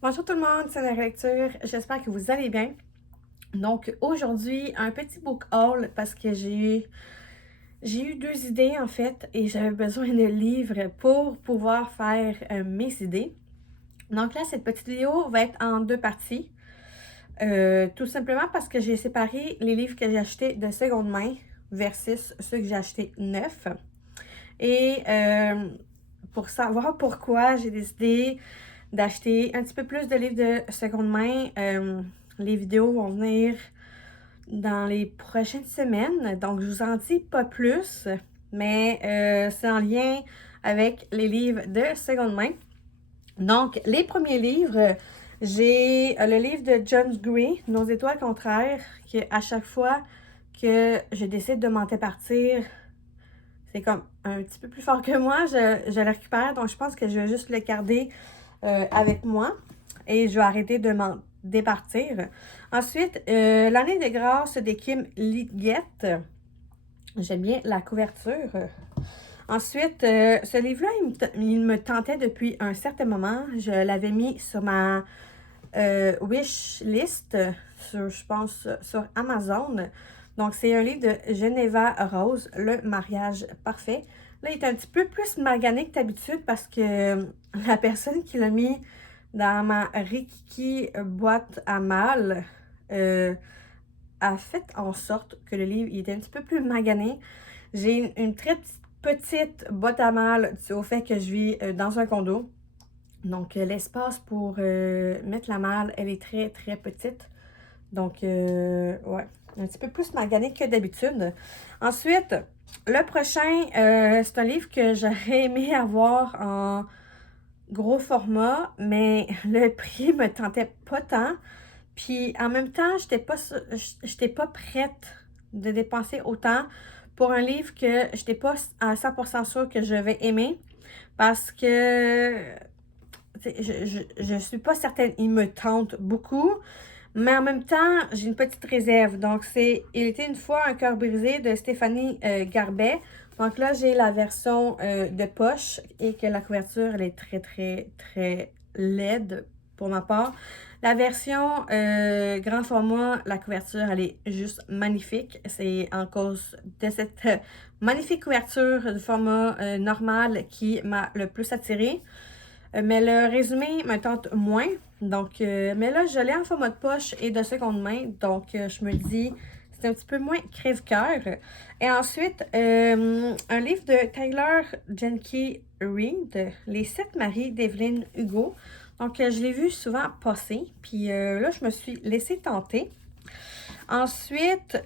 Bonjour tout le monde, c'est la lecture. J'espère que vous allez bien. Donc aujourd'hui, un petit book haul parce que j'ai eu deux idées en fait et j'avais besoin de livres pour pouvoir faire mes idées. Donc là, cette petite vidéo va être en deux parties. Tout simplement parce que j'ai séparé les livres que j'ai achetés de seconde main versus ceux que j'ai achetés neufs. Et pour savoir pourquoi j'ai décidé d'acheter un petit peu plus de livres de seconde main. Les vidéos vont venir dans les prochaines semaines, donc je vous en dis pas plus, mais c'est en lien avec les livres de seconde main. Donc, les premiers livres, j'ai le livre de John Gray, Nos étoiles contraires, que à chaque fois que je décide de m'en départir, c'est comme un petit peu plus fort que moi, je le récupère, donc je pense que je vais juste le garder avec moi et je vais arrêter de m'en départir. Ensuite, l'année de grâce de Kim Liggett. J'aime bien la couverture. Ensuite, ce livre-là, il me tentait depuis un certain moment. Je l'avais mis sur ma wish list, je pense, sur Amazon. Donc, c'est un livre de Geneva Rose, Le mariage parfait. Là, il est un petit peu plus magané que d'habitude parce que la personne qui l'a mis dans ma Rikiki boîte à mal a fait en sorte que le livre il était un petit peu plus magané. J'ai une très petite boîte à mal dû au fait que je vis dans un condo. Donc, l'espace pour mettre la malle, elle est très, très petite. Donc, ouais, un petit peu plus magané que d'habitude. Ensuite, le prochain, c'est un livre que j'aurais aimé avoir en gros format, mais le prix me tentait pas tant. Puis, en même temps, j'étais pas prête de dépenser autant pour un livre que j'étais pas à 100% sûre que je vais aimer. Parce que je suis pas certaine, il me tente beaucoup, mais en même temps, j'ai une petite réserve. Donc, c'est Il était une fois un cœur brisé de Stéphanie Garbet. Donc là, j'ai la version de poche et que la couverture, elle est très, très, très laide pour ma part. La version grand format, la couverture, elle est juste magnifique. C'est en cause de cette magnifique couverture du format normal qui m'a le plus attirée. Mais le résumé me tente moins. Donc, mais là, je l'ai en format de poche et de seconde main. Donc, je me dis, c'est un petit peu moins crève-cœur. Et ensuite, un livre de Taylor Jenkins Reid, Les sept maris d'Evelyn Hugo. Donc, je l'ai vu souvent passer. Puis là, je me suis laissée tenter. Ensuite,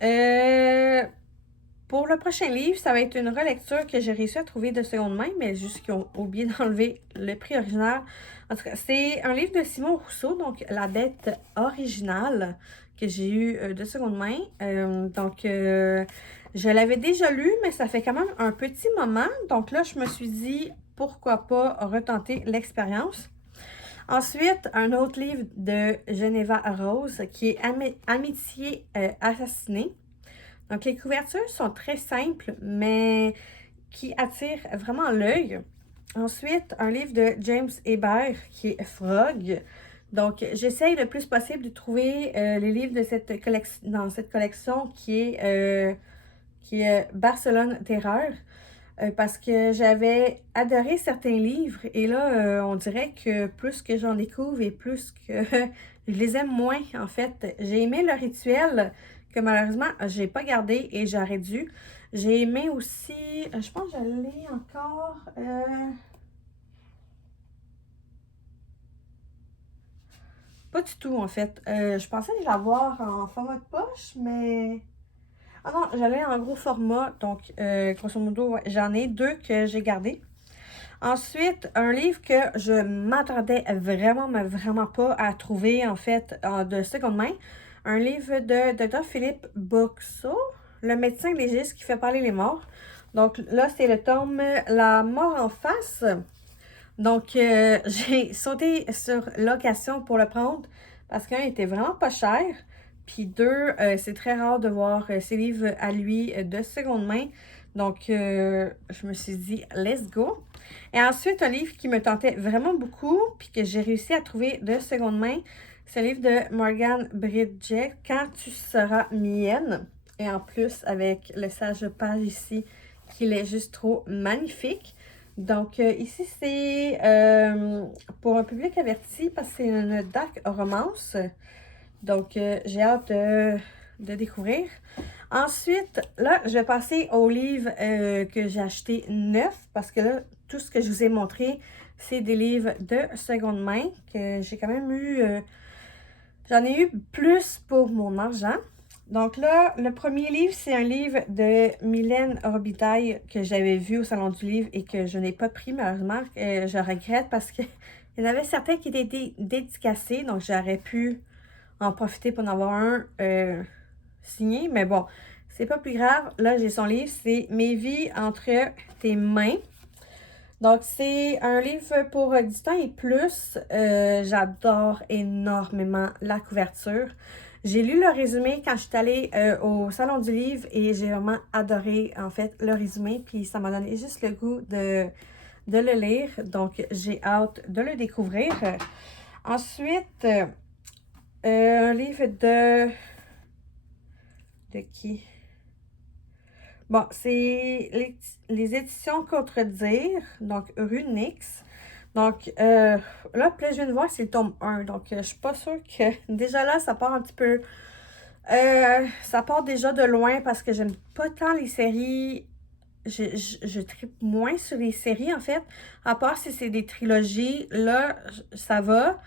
pour le prochain livre, ça va être une relecture que j'ai réussi à trouver de seconde main, mais juste qu'ils ont oublié d'enlever le prix original. En tout cas, c'est un livre de Simon Rousseau, donc La bête originale, que j'ai eu de seconde main. Je l'avais déjà lu, mais ça fait quand même un petit moment. Donc là, je me suis dit, pourquoi pas retenter l'expérience. Ensuite, un autre livre de Geneva Rose qui est Amitié assassinée. Donc, les couvertures sont très simples, mais qui attirent vraiment l'œil. Ensuite, un livre de James Hébert qui est Frog. Donc, j'essaye le plus possible de trouver les livres de dans cette collection qui est Barcelone Terreur. Parce que j'avais adoré certains livres et là, on dirait que plus que j'en découvre et plus que je les aime moins, en fait. J'ai aimé le rituel que malheureusement, j'ai pas gardé et j'aurais dû. J'ai aimé aussi, je pense que je l'ai encore, pas du tout en fait. Je pensais l'avoir en format de poche, mais... Ah non, je l'ai en gros format, donc grosso modo, ouais, j'en ai deux que j'ai gardés. Ensuite, un livre que je m'attendais vraiment, mais vraiment pas à trouver, en fait, de seconde main. Un livre de Dr. Philippe Boxo, le médecin légiste qui fait parler les morts. Donc là, c'est le tome La mort en face. Donc, j'ai sauté sur location pour le prendre parce qu'un, il était vraiment pas cher. Puis deux, c'est très rare de voir ces livres à lui de seconde main. Donc, je me suis dit, let's go. Et ensuite, un livre qui me tentait vraiment beaucoup, puis que j'ai réussi à trouver de seconde main, c'est le livre de Morgan Bridget, Quand tu seras mienne. Et en plus, avec le sage page ici, qu'il est juste trop magnifique. Donc, ici, c'est pour un public averti parce que c'est une dark romance. Donc, j'ai hâte de découvrir. Ensuite, là, je vais passer au livre que j'ai acheté neuf parce que là, tout ce que je vous ai montré, c'est des livres de seconde main que j'ai quand même eu. J'en ai eu plus pour mon argent. Donc là, le premier livre, c'est un livre de Mylène Robitaille que j'avais vu au Salon du Livre et que je n'ai pas pris malheureusement. Je regrette parce qu'il y en avait certains qui étaient dédicacés, donc j'aurais pu en profiter pour en avoir un signé. Mais bon, c'est pas plus grave. Là, j'ai son livre, c'est Mes vies entre tes mains. Donc, c'est un livre pour 10 ans et plus. J'adore énormément la couverture. J'ai lu le résumé quand je suis allée au Salon du Livre et j'ai vraiment adoré, en fait, le résumé. Puis, ça m'a donné juste le goût de le lire. Donc, j'ai hâte de le découvrir. Ensuite, un livre de... De qui? Bon, c'est les éditions Contredire, donc Runix. Donc, là, puis là, je viens de voir, c'est le tome 1. Donc, je suis pas sûre que... Déjà là, ça part un petit peu... ça part déjà de loin parce que j'aime pas tant les séries. Je tripe moins sur les séries, en fait. À part si c'est des trilogies, là, ça va.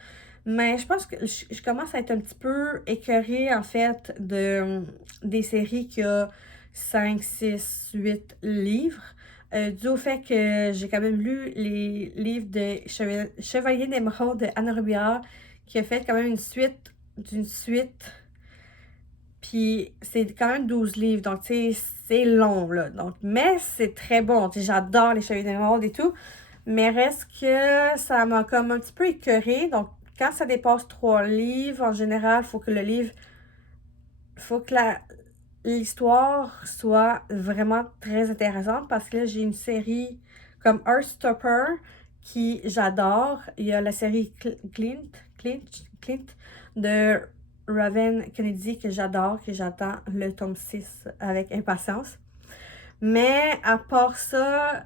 Mais je pense que je commence à être un petit peu écœurée, en fait, des séries qui ont 5, 6, 8 livres. Dû au fait que j'ai quand même lu les livres de Chevalier d'Émeraude de Anna Robillard, qui a fait quand même une suite d'une suite. Puis c'est quand même 12 livres, donc tu sais, c'est long, là. Donc, mais c'est très bon. Tu sais, j'adore les Chevaliers d'Émeraude et tout. Mais reste que ça m'a comme un petit peu écœurée. Donc, quand ça dépasse 3 livres, en général, il faut que le livre, faut que l'histoire soit vraiment très intéressante parce que là, j'ai une série comme Heartstopper qui j'adore. Il y a la série Clint de Raven Kennedy que j'adore, que j'attends le tome 6 avec impatience. Mais à part ça,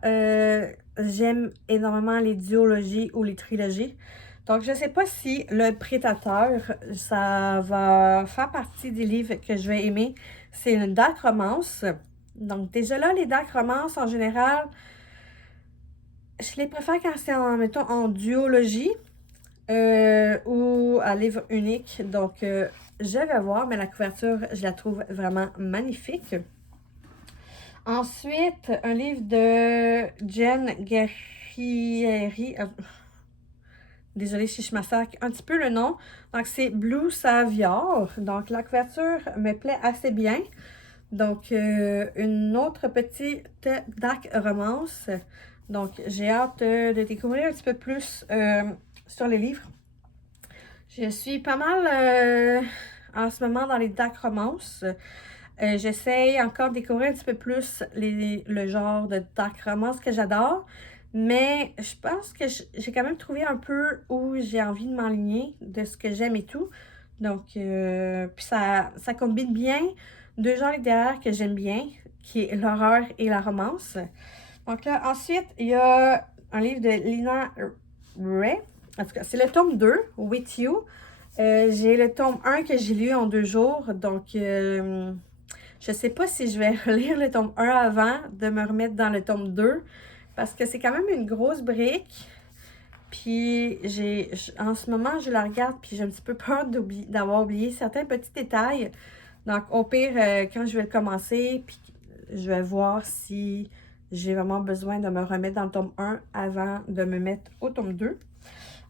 j'aime énormément les duologies ou les trilogies. Donc, je ne sais pas si Le Prédateur, ça va faire partie des livres que je vais aimer. C'est une dark romance. Donc, déjà là, les dark romances, en général, je les préfère quand c'est en, mettons, en duologie ou à livre unique. Donc, je vais voir, mais la couverture, je la trouve vraiment magnifique. Ensuite, un livre de Jen Guerrieri. Désolée si je massacre un petit peu le nom. Donc, c'est Blue Savior. Donc, la couverture me plaît assez bien. Donc, une autre petite dark romance. Donc, j'ai hâte de découvrir un petit peu plus sur les livres. Je suis pas mal en ce moment dans les dark romances. J'essaye encore de découvrir un petit peu plus le genre de dark romance que j'adore. Mais je pense que j'ai quand même trouvé un peu où j'ai envie de m'enligner de ce que j'aime et tout. Donc, puis ça combine bien deux genres littéraires que j'aime bien, qui est l'horreur et la romance. Donc là, ensuite, il y a un livre de Lina Ray. En tout cas, c'est le tome 2, With You. J'ai le tome 1 que j'ai lu en 2 jours. Donc, je sais pas si je vais relire le tome 1 avant de me remettre dans le tome 2. Parce que c'est quand même une grosse brique. Puis, en ce moment, je la regarde, puis j'ai un petit peu peur d'avoir oublié certains petits détails. Donc, au pire, quand je vais le commencer, puis je vais voir si j'ai vraiment besoin de me remettre dans le tome 1 avant de me mettre au tome 2.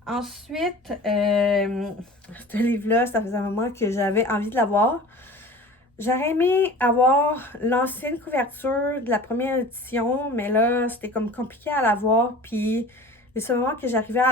Ensuite, ce livre-là, ça faisait un moment que j'avais envie de l'avoir. J'aurais aimé avoir l'ancienne couverture de la première édition, mais là, c'était comme compliqué à l'avoir. Puis, le seul moment que j'arrivais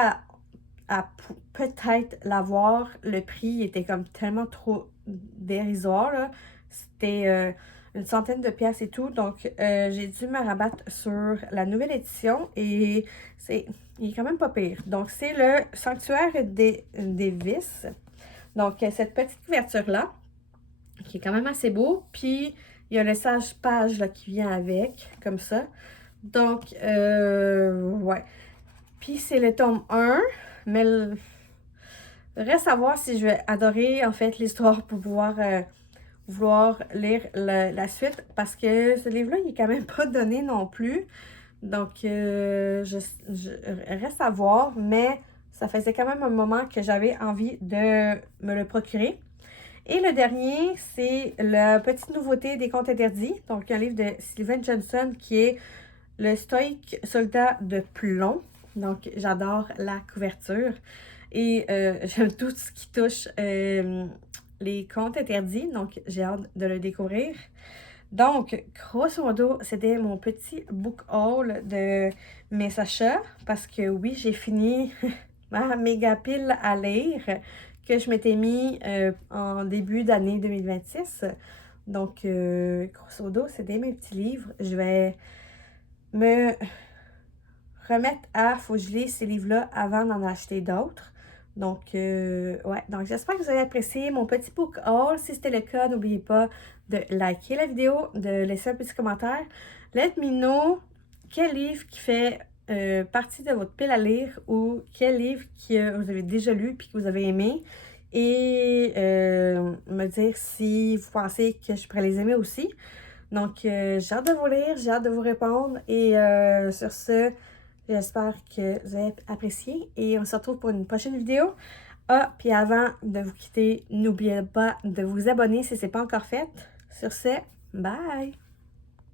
à peut-être l'avoir, le prix était comme tellement trop dérisoire, là. C'était une centaine de pièces et tout. Donc, j'ai dû me rabattre sur la nouvelle édition et il est quand même pas pire. Donc, c'est le Sanctuaire des Vices. Donc, cette petite couverture-là, qui est quand même assez beau. Puis, il y a le sage-page là, qui vient avec, comme ça. Donc, ouais. Puis, c'est le tome 1, mais reste à voir si je vais adorer, en fait, l'histoire pour pouvoir vouloir lire la suite. Parce que ce livre-là, il est quand même pas donné non plus. Donc, je reste à voir, mais ça faisait quand même un moment que j'avais envie de me le procurer. Et le dernier, c'est la petite nouveauté des Contes interdits. Donc, un livre de Sylvain Johnson qui est Le stoïque soldat de plomb. Donc, j'adore la couverture. Et j'aime tout ce qui touche les Contes interdits. Donc, j'ai hâte de le découvrir. Donc, grosso modo, c'était mon petit book haul de mes achats. Parce que oui, j'ai fini ma méga pile à lire que je m'étais mis en début d'année 2026. Donc, grosso modo, c'était mes petits livres. Je vais me remettre à faut que je lise ces livres-là avant d'en acheter d'autres. Donc, ouais. Donc, j'espère que vous avez apprécié mon petit book haul. Si c'était le cas, n'oubliez pas de liker la vidéo, de laisser un petit commentaire. Let me know quel livre qui fait partie de votre pile à lire ou quel livre que vous avez déjà lu puis que vous avez aimé. Et me dire si vous pensez que je pourrais les aimer aussi. Donc, j'ai hâte de vous lire, j'ai hâte de vous répondre. Et sur ce, j'espère que vous avez apprécié. Et on se retrouve pour une prochaine vidéo. Ah, puis avant de vous quitter, n'oubliez pas de vous abonner si ce n'est pas encore fait. Sur ce, bye!